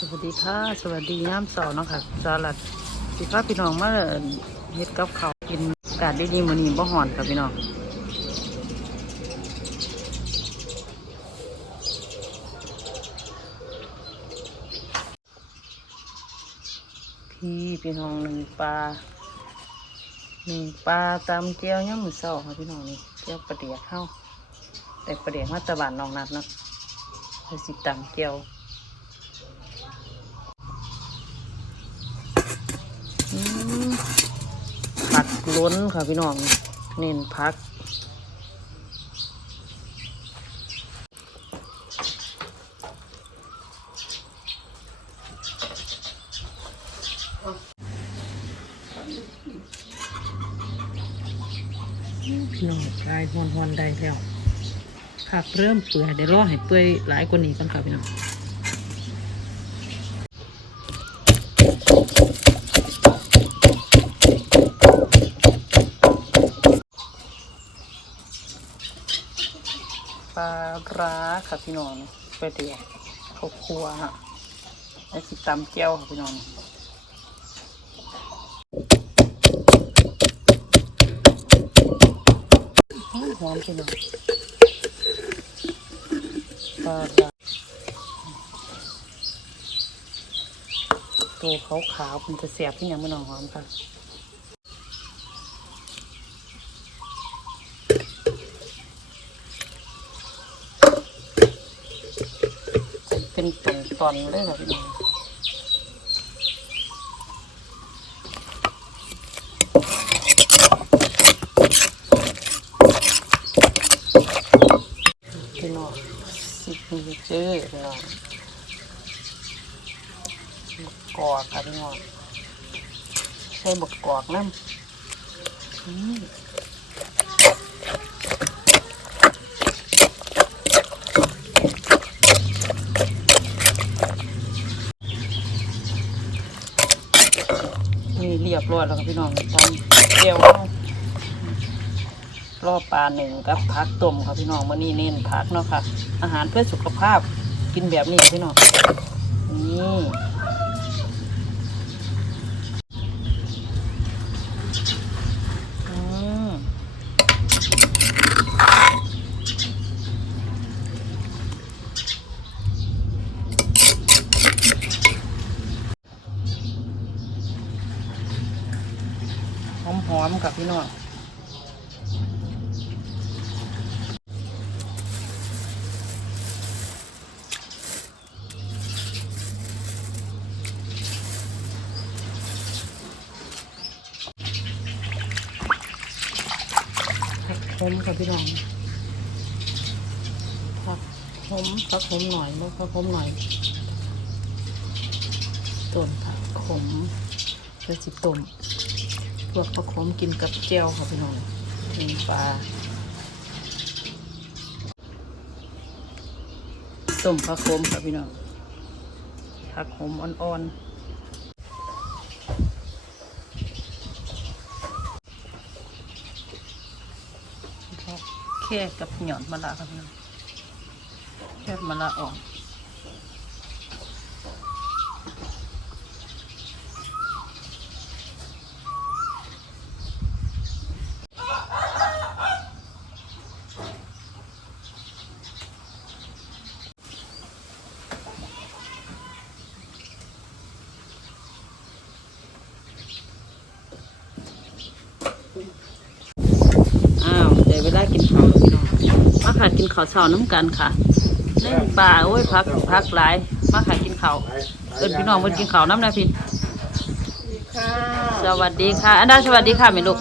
สวัสดีค่ะ สวัสดีย้ำเสาร์เนาะค่ะสลัดสิพาพี่น้องมาเฮ็ดกับข้ากินอากาศดีๆมื้อนี้บ่ฮ้อนค่ะพี่น้องพี่พี่น้องหนึ่งปลาหนึ่งปลาตำเจียวย่ำมือเสาค่ะพี่น้องนี่เจียวปลาเดียกเข้าแต่ปลาเดียกมาตะบานน้องนัดเนาะไปสิตำเจียว อืมผัก ล้นค่ะพี่น้อง เน้นพัก พี่น้องกายหอนหอนๆได้แล้วผักเริ่มเปื่อยเดี๋ยวรอให้เปื่อยหลายกว่านี้ก่อนค่ะพี่น้อง ร้าค่ะพี่น้องไปเดียวข้าวคั่วฮะไอ้สิตำแก้วค่ะพี่น้องหอมพี่น้องปลาร้าตัวขาวๆมันจะเสียบพี่ยังไม่น้องหอมค่ะ เป็นตอนตอนเลยค่ะพี่น้องพี่น้องสิบมีเจอพี่น้องกอกค่ะพี่น้องใส่บกกอกน้ำอืม นี่เรีย บร้อยแล้วครับพี่น้องทำเจียวรอบปลาหนึ่งกับผักต้มครับพี่น้องมื่อนี้เน้นผักเนาะค่ะ อาหารเพื่อสุขภาพกินแบบนี้พี่น้องนี่อืม หอมกับพี่น้องผักขมกับพี่น้องผักขมผักขมหน่อยแล้วผักขมหน่อยต้นผักขมเพื่อสิต้ม วกผักขมกินกับเจียวค่ะพี่น้องกินปลาต้มผักขมค่ะพี่น้องผักขมอ่อนๆแค่กับหย่อนมะละค่ะพี่น้องแค่มะละอ่อน อ้าวเดี๋ยวเวลากินข้าวแล้วพี่น้อง มาขาดกินข้าวเช้าน้ำกันค่ะเล่นป่าโอ้ยพักพักหลาย มาขาดกินข้าวเอินพี่น้องมากินข้าวน้ำนะพี่สวัสดีค่ะ อันดาสวัสดีค่ะแม่ลูก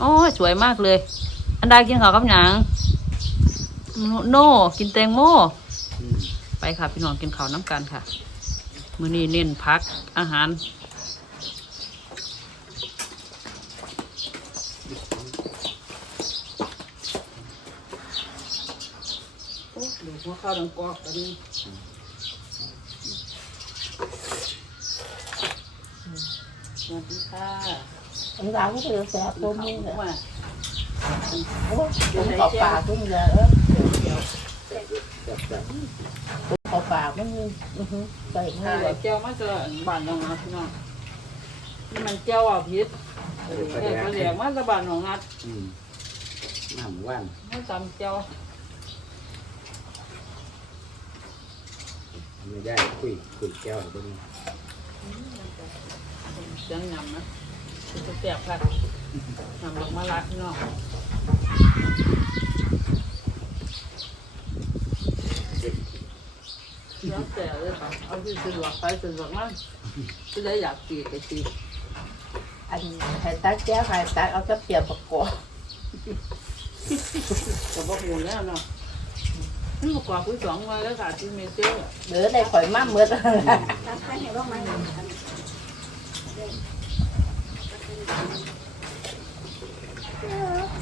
โอ้ยสวยมากเลย อันดากินข้าวกับหยังโนโน่กินแตงโมไปค่ะพี่น้องกินข้าวน้ำกันค่ะมื้อนี้เน้นพักอาหาร โอ้ดู หัวข้าวดังกอกตอนนี้สวัสดีค่ะ anh làm cái điều xẹp tôm như ผม vậy ว่า cũng có bà cũng giờ đó ขอปากมันอื้อหือใส่มือแบบเจียวมาเจอบานน้องนัดพี่น้องนี่มันเจียวอะพิษเออเขาเรียกมาจากบ้านน้องนัดน้ำว่านไม่จำเจีย ไม่ได้คุยคุยแก้วตรงนี้เสียงยำนะจะเสียบค่ะยำลงมาลัดพี่น้องแล้วแต่เลยค่ะเอาที่สะดวกไปสะดวกนั่นที่ได้อยากตีก็ตีอันไข่ตักแก้วไข่ตักเอาจะเปรียบประกอบก็บอกหูแล้วเนาะ นี่กว่าคุยสองวันแล้วค่ะที่เมเจอร์เหลือได้ข่อยมากเมื่อแล้วนะ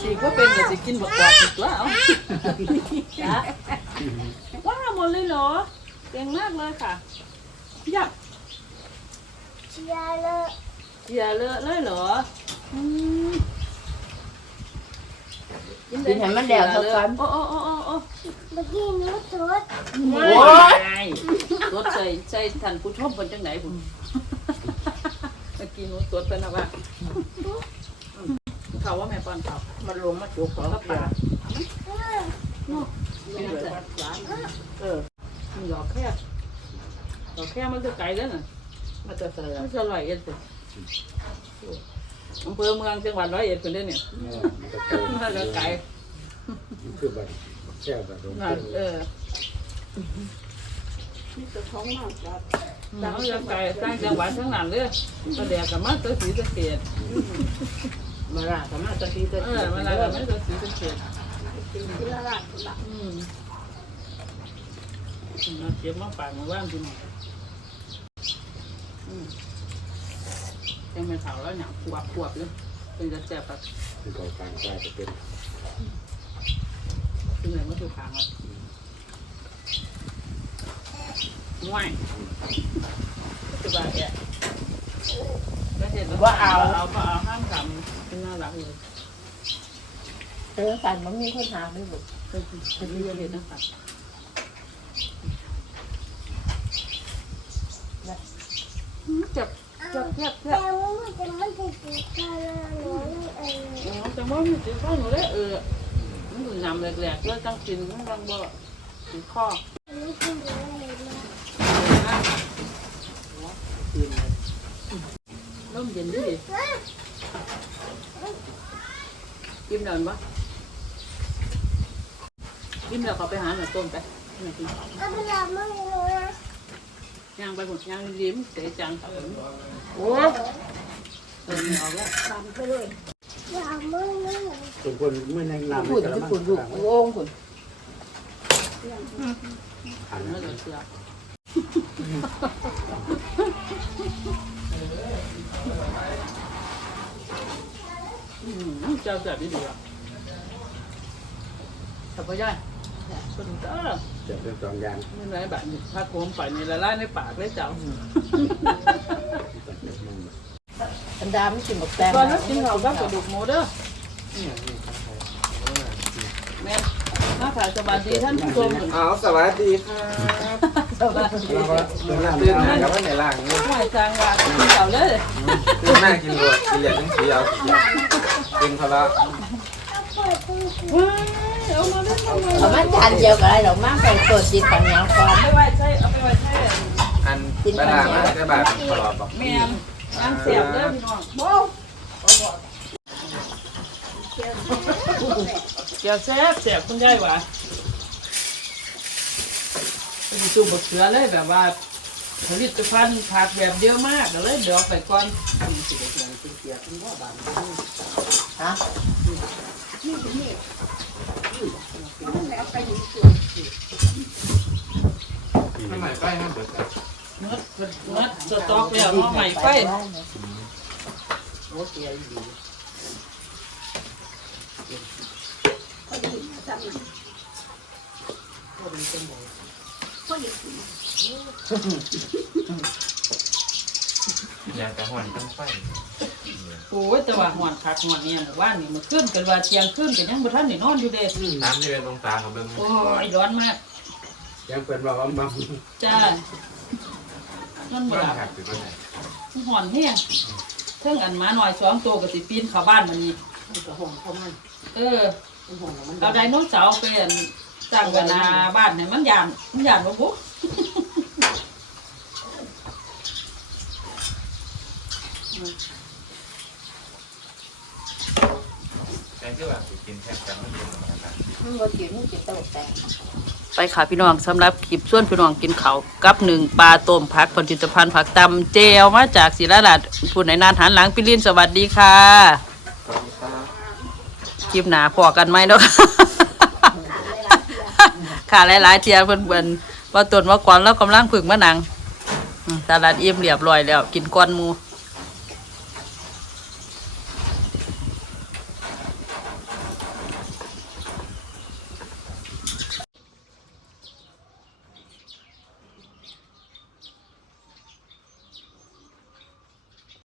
ฉีกว่าเป็นแต่จะกินบักกวาดอีกแล้วนะว้าหมดเลยเหรอเก่งมากเลยค่ะยับเชียร์เลยอย่าเลอะเลยเหรออืม กินให้มันแล้วเท่ากันโอ้โอ้โอ้โอ้โอ้เมื่อกี้หนูตรวจโอ้ยรถใส่ใส่ท่านผู้ชมเป็นจังไหนบุญเมื่อกี้หนูตรวจเป็นอะไรบ้างเขาว่าแม่ป้อนเขามันลงมาจุกของก็ปปาลากกินเลยเออมันหยอกแค่หยอกแค่มันจะไกลแล้วน่ะมันจะเสริมมันจะอร่อยเอ็ดสิ อำเภอเมืองจังหวัดร้อยเอ็ดคนเดียวเนี่ยเนี่ยมันก็มันจะไกลมันคือบัตรแก้วบัตรลงนั่นเออนี่จะท้องมากครับมันจะไกลสร้างจังหวัดทั้งนั้นเลยก็เดียกับมาตัวสีสะเกดมาละสามารถจะทีจะเออเวลากับมาตัวสีสะเกดกินที่ละลาดละอืมมาเก็บมาฝากมาว่างพี่น้องอืม ยังไม่เผาแล้วเนี่ยขวบขวบเลยเป็นจะแซ่บแบบคือเขาการกลายจะเป็นคืออะไรมาถูกขางอะง่ายคือว่าแกก็เห็นแล้วว่าเอาเราก็เอาห้ามทำเป็นน่ารักเลยเจอกันมันมีคนหาไม่หมดเป็นเป็นเรื่องเลยนะครับจับ จับแทบแทแต่บว่ามันจะมันจะติดคาราหนูเลยเออแต่ว่ามันติดข้อหนูเลยเออมันอยู่นำแหลกๆแล้วตั้งกินมันบางบ่ติดข้อไม่กินเลยนะเริ่มเย็นดิกินเดินปะกินเดี๋ยวเขาไปหาหน่อยต้นไปหน่อยกิน ย่างไปหมดย่างลิ้มเสียจังครับผมโอ้เติมไม่ออกแล้วหลับมือหนูทุกคนเมื่อในน้ำพูดที่คุณลูกโง่คุณหันแล้วเดี๋ยวเสืออืมเจ้าจับดีดีอะขับไปได้คนเจ้า จะเป็นสองอย่างไม่ไรแบบนี้ถ้าโคมไปในละลายในปากเลยเจ้าอันดาไม่กินหมกแตงตอนนั้นกินเราก็กระดูกหมูเด้อแม่น่าขายสบายดีท่านผู้ชมอ้าวสวัสดีครับสบายดีเราก็ตื่นมากับว่าในล่างนี่ไม่จางว่ากินเก่าเลยตื่นมากินรวดกินเหลียดทั้งสีเอากินพละเอามาด้วย เอามาเอามาจานเดียวกันเลยดอกมากใส่ตัวจิตปัญญาก่อนไปไหวใช่เอาไปไหวใช่อันเวลามาได้บาทตลอดบอกแม่นย่างเสียบเด้อพี่น้องโบ่เกี่ยวแซ่บแซ่บคุณยายวะไปดูบทเสือเลยแบบว่าผลิตภัณฑ์ผักแบบเยอะมากเลยเดี๋ยวไปก่อนฮะ ทำไมไปห้ามเบิดครับเนื้อเนื้อสต๊อกแล้วม้อใหม่ไฟโอ้เสียดีอยากจะหอนตั้งไฟ โอ้ยแต่ว่าหอนคักหอนเนี่ยว่านนี่มันขึ้นกันว่าเที่ยงขึ้นกันยังบ่ทันได้นอนอยู่เด้น้ำที่เป็นตรงตาของเบิ้งโอ้ยร้อนมากยังเป็นว่าว่ามังจ้านั่นบ่บ้านล่ะหักหรือบ้านไหนมันหอนแห้งเทิงอันหมาหน่อยสองตัวก็สิปีนเข้าบ้านมันนี่มันก็ห่มเขามันเออมันห่มแล้วมันเอาไดโนเสาร์ไปอันจ้างกันนาบ้านเนี่ยมันยานมันยานบ่บุ กแต่ที่ว่าสิกินแทบจะไม่กินหรอกนะครับมันก็กินมันจะโตแตกไปค่ะพี่น้องสำหรับคลิปส่วนพี่น้องกินเขาวกับหนึ่งปลาต้มผักผลิตภัณฑ์ผักตำเจลมาจากศิลาลาดผู้ในนานหันหลังพี่ลินสวัสดีค่ะสวัสดีคลิปหนาพอกันไหมเนาะ ค่ะหลายๆเทียเพิ่นเพิ่นว่าตนว่าก่อนแล้วกำลังฝึกมานังอืมตลาดเอี่ยมเรียบร้อยแล้ว กินก้อนหมู